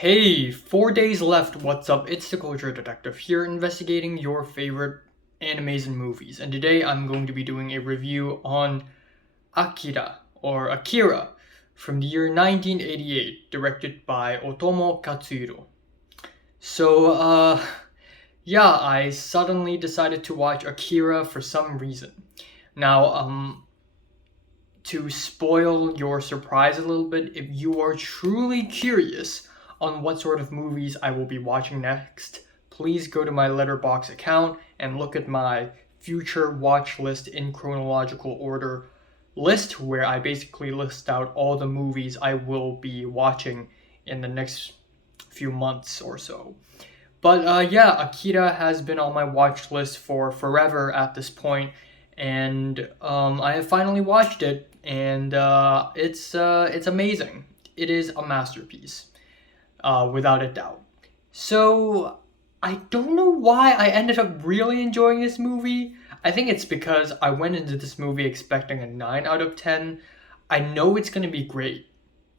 Hey, 4 days left. What's up? It's the Culture Detective here, investigating your favorite animes and movies. And today I'm going to be doing a review on Akira from the year 1988, directed by Otomo Katsuhiro. So, yeah, I suddenly decided to watch Akira for some reason. Now, to spoil your surprise a little bit, if you are truly curious on what sort of movies I will be watching next, please go to my Letterboxd account and look at my future watch list in chronological order list, where I basically list out all the movies I will be watching in the next few months or so. But yeah, Akira has been on my watch list for forever at this point, and I have finally watched it, and it's amazing. It is a masterpiece, without a doubt. So I don't know why I ended up really enjoying this movie. I think it's because I went into this movie expecting a 9 out of 10. I know it's going to be great.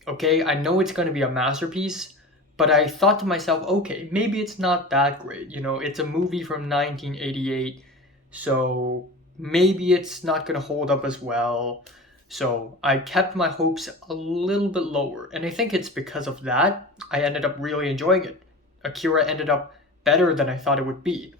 Okay, I know it's going to be a masterpiece, but I thought to myself, okay, maybe it's not that great. You know, it's a movie from 1988, so maybe it's not going to hold up as well. So I kept my hopes a little bit lower, and I think it's because of that I ended up really enjoying it. Akira ended up better than I thought it would be.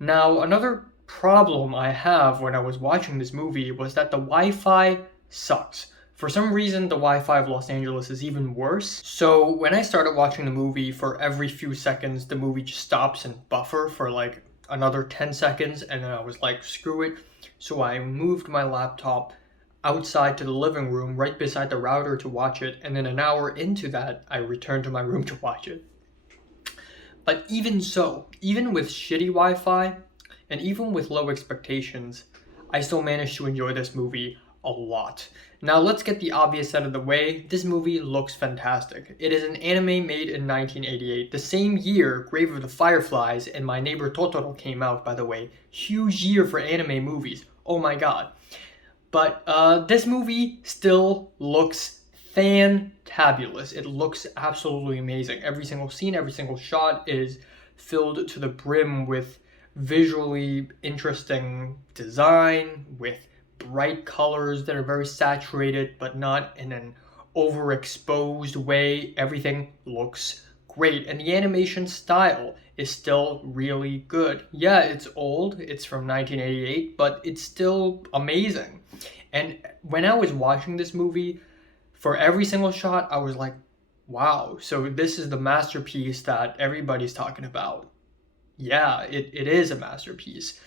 Now, another problem I have when I was watching this movie was that the Wi-Fi sucks. For some reason, the Wi-Fi of Los Angeles is even worse. So when I started watching the movie, for every few seconds, the movie just stops and buffer for like another 10 seconds, and then I was like, screw it. So I moved my laptop outside to the living room right beside the router to watch it, and then an hour into that, I returned to my room to watch it. But even so, even with shitty Wi-Fi, and even with low expectations, I still managed to enjoy this movie a lot. Now let's get the obvious out of the way. This movie looks fantastic. It is an anime made in 1988, the same year Grave of the Fireflies and My Neighbor Totoro came out, by the way. Huge year for anime movies. Oh my god. But this movie still looks fantabulous. It looks absolutely amazing. Every single scene, every single shot is filled to the brim with visually interesting design, with bright colors that are very saturated but not in an overexposed way. Everything looks great, and the animation style is still really good. Yeah, it's old, it's from 1988, but it's still amazing. And when I was watching this movie, for every single shot, I was like, wow, so this is the masterpiece that everybody's talking about. Yeah, it is a masterpiece.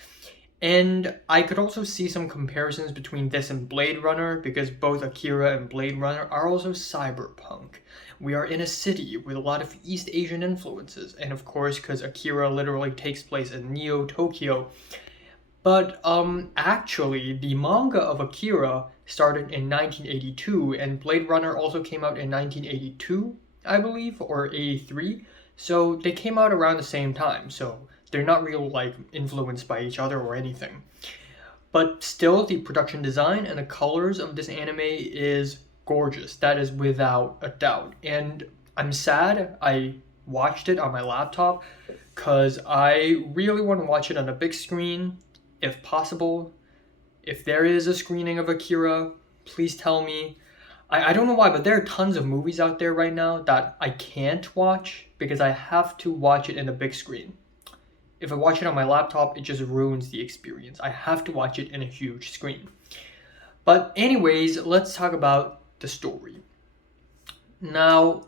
And I could also see some comparisons between this and Blade Runner, because both Akira and Blade Runner are also cyberpunk. We are in a city with a lot of East Asian influences, and of course, because Akira literally takes place in Neo Tokyo. But actually, the manga of Akira started in 1982, and Blade Runner also came out in 1982, I believe, or 83. So they came out around the same time. So they're not real like influenced by each other or anything. But still, the production design and the colors of this anime is gorgeous. That is without a doubt. And I'm sad I watched it on my laptop because I really want to watch it on a big screen if possible. If there is a screening of Akira, please tell me. I don't know why, but there are tons of movies out there right now that I can't watch because I have to watch it in a big screen. If I watch it on my laptop, it just ruins the experience. I have to watch it in a huge screen. But anyways, let's talk about the story. Now,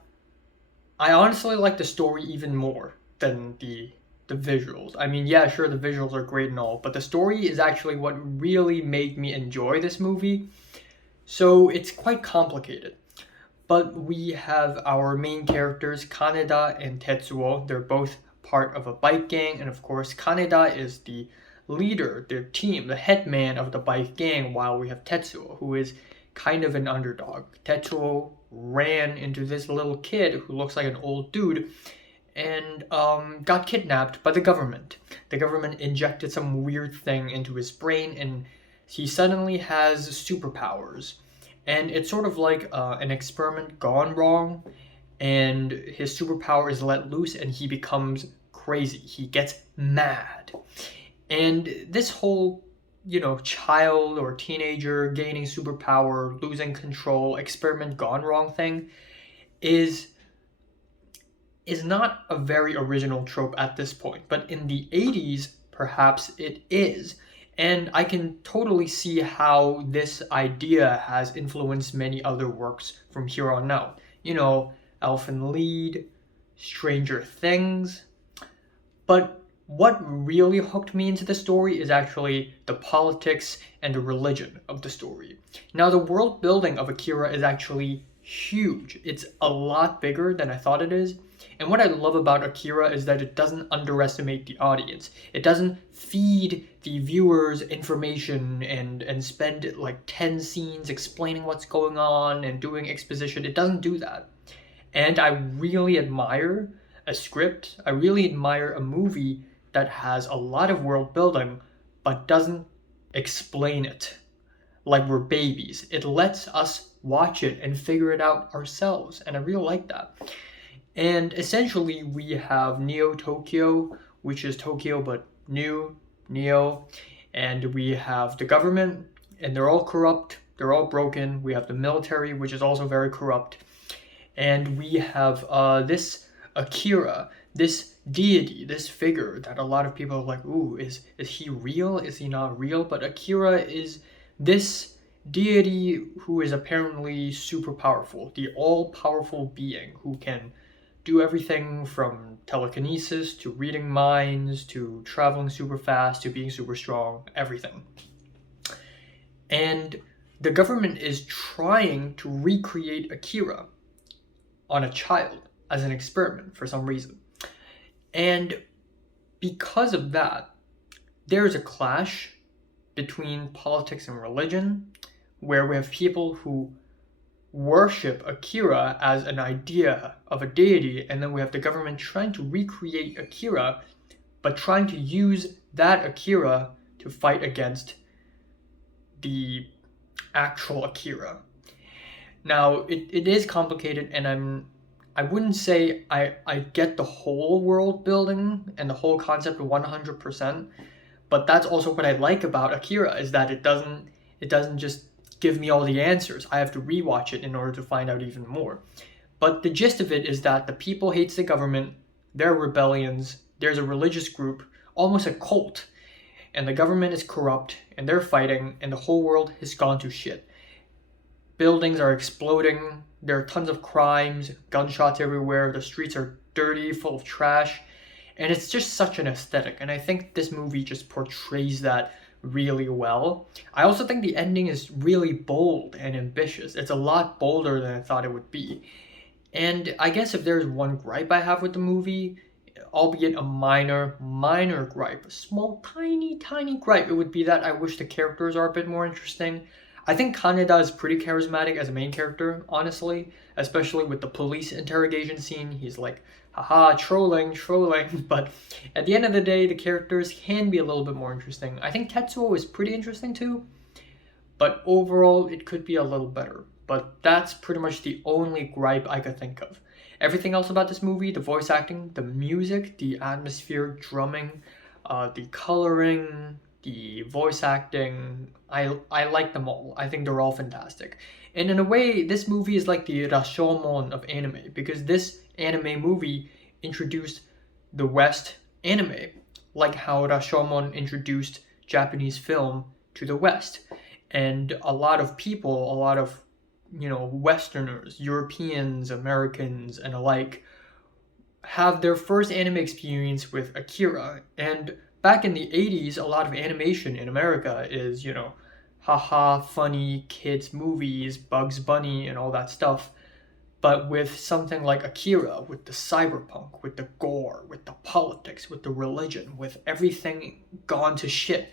I honestly like the story even more than the visuals. I mean, yeah, sure, the visuals are great and all, but the story is actually what really made me enjoy this movie. So it's quite complicated. But we have our main characters, Kaneda and Tetsuo. They're both part of a bike gang, and of course, Kaneda is the leader, their team, the head man of the bike gang, while we have Tetsuo, who is kind of an underdog. Tetsuo ran into this little kid who looks like an old dude and got kidnapped by the government. The government injected some weird thing into his brain, and he suddenly has superpowers. And it's sort of like an experiment gone wrong, and his superpower is let loose and he becomes crazy. He gets mad. And this whole, child or teenager gaining superpower, losing control, experiment gone wrong thing is not a very original trope at this point. But in the 80s, perhaps it is. And I can totally see how this idea has influenced many other works from here on out. Elfen Lied, Stranger Things. But what really hooked me into the story is actually the politics and the religion of the story. Now, the world building of Akira is actually huge. It's a lot bigger than I thought it is. And what I love about Akira is that it doesn't underestimate the audience. It doesn't feed the viewers information and spend like 10 scenes explaining what's going on and doing exposition. It doesn't do that. And I really admire a script. I really admire a movie that has a lot of world building but doesn't explain it like we're babies. It lets us watch it and figure it out ourselves, and I really like that. And essentially we have Neo Tokyo, which is Tokyo but new, Neo, and we have the government, and they're all corrupt, they're all broken. We have the military, which is also very corrupt, and we have this Akira, this deity, this figure that a lot of people are like, ooh, is he real? Is he not real? But Akira is this deity who is apparently super powerful, the all-powerful being who can do everything from telekinesis to reading minds to traveling super fast to being super strong, everything. And the government is trying to recreate Akira on a child as an experiment for some reason. And because of that, there's a clash between politics and religion, where we have people who worship Akira as an idea of a deity, and then we have the government trying to recreate Akira, but trying to use that Akira to fight against the actual Akira. Now, it is complicated, and I wouldn't say I get the whole world building and the whole concept 100%, but that's also what I like about Akira, is that it doesn't just give me all the answers. I have to rewatch it in order to find out even more. But the gist of it is that the people hates the government, there are rebellions, there's a religious group, almost a cult, and the government is corrupt, and they're fighting, and the whole world has gone to shit. Buildings are exploding, there are tons of crimes, gunshots everywhere, the streets are dirty, full of trash, and it's just such an aesthetic, and I think this movie just portrays that really well. I also think the ending is really bold and ambitious. It's a lot bolder than I thought it would be. And I guess if there's one gripe I have with the movie, albeit a minor gripe, a small, tiny gripe, it would be that I wish the characters are a bit more interesting. I think Kaneda is pretty charismatic as a main character, honestly, especially with the police interrogation scene. He's like, haha, trolling, but at the end of the day, the characters can be a little bit more interesting. I think Tetsuo is pretty interesting too, but overall, it could be a little better. But that's pretty much the only gripe I could think of. Everything else about this movie, the voice acting, the music, the atmosphere, drumming, the coloring, the voice acting, I like them all. I think they're all fantastic. And in a way, this movie is like the Rashomon of anime, because this anime movie introduced the West anime, like how Rashomon introduced Japanese film to the West. And a lot of people, a lot of, Westerners, Europeans, Americans, and alike, have their first anime experience with Akira. And back in the 80s, a lot of animation in America is, haha, funny kids movies, Bugs Bunny, and all that stuff. But with something like Akira, with the cyberpunk, with the gore, with the politics, with the religion, with everything gone to shit,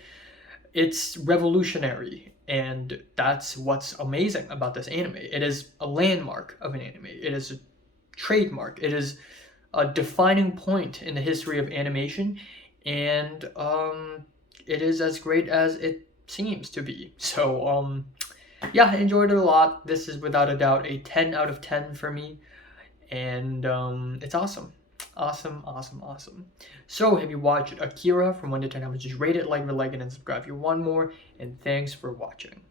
it's revolutionary. And that's what's amazing about this anime. It is a landmark of an anime. It is a trademark. It is a defining point in the history of animation. And it is as great as it seems to be. So, yeah, I enjoyed it a lot. This is without a doubt a 10 out of 10 for me. and it's awesome. Awesome, awesome, awesome. So, have you watched Akira from 1 to 10? I would just rate it, like, and subscribe if you want more, and thanks for watching.